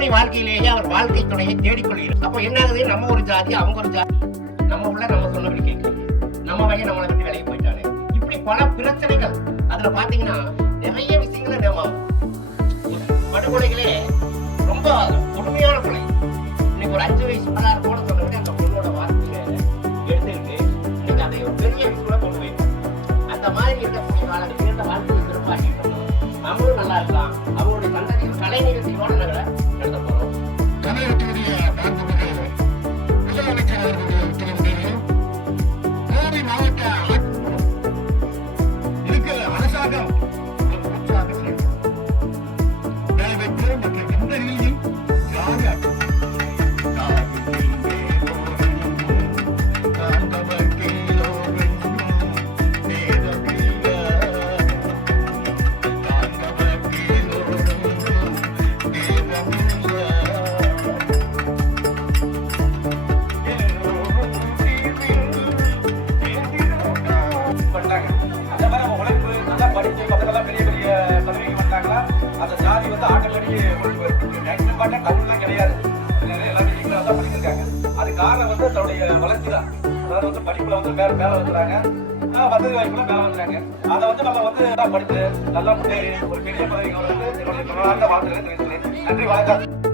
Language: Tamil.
கல்லூரி வாழ்க்கையிலேயே அவர் வாழ்க்கை துணையை தேடிக்கொள்கிறார். அப்போ என்ன ஆகுது, நம்ம ஒரு ஜாதி அவங்க ஒரு ஜாதி, நம்ம உள்ள நம்ம சொன்னபடி கேட்கல, நம்ம பையன் நம்மளை விட்டு விலகி போயிட்டானே, இப்படி பல பிரச்சனைகள். அதுல பாத்தீங்கன்னா நிறைய விஷயங்களை நம்ம படுகொலைகளே ரொம்ப கொடுமையான கொலை. இன்னைக்கு ஒரு 5 வயசு பலாறு கூட சொன்னபடி அந்த பொண்ணோட வார்த்தையை எடுத்துக்கிட்டு இன்னைக்கு அதை ஒரு பெரிய விஷயமா கொண்டு போயிடும். அந்த மாதிரி இருக்கக்கூடிய காலத்தில் இந்த வாழ்க்கையை சிறப்பாக்கிட்டோம், நம்மளும் நல்லா இருக்கலாம். அவங்களுடைய சந்ததியும் கலை நிகழ்ச்சியோட நாங்கள் நடத்த போறோம். தமிழகத்தினுடைய முதலமைச்சர் அவர்களுடைய உத்தரவுகளிலும் கோவை மாவட்ட இதுக்கு அரசாங்கம் நிறைவேற்று மற்றும் எந்த நிலையில் யார் அந்த ஜாதி வந்து ஆட்டோமேட்டிக் மேக்ஸிமம் பார்த்தா டவுன்லாம் கிடையாது, எல்லாமே நீங்களும் தான் படிச்சிருக்காங்க. அது காரணம் வந்து தன்னுடைய வளர்ச்சி தான். அதாவது வந்து படிப்புல வந்து மேல வந்துறாங்க, வசதி வாய்ப்புல மேல வந்துறாங்க. அதை வந்து நம்ம வந்து படித்து நல்லா முன்னேறி ஒரு பெரிய பதவிக்கு வந்து என்னுடைய வாழ்த்துக்களை தெரிவிக்கிறேன். நன்றி, வணக்கம்.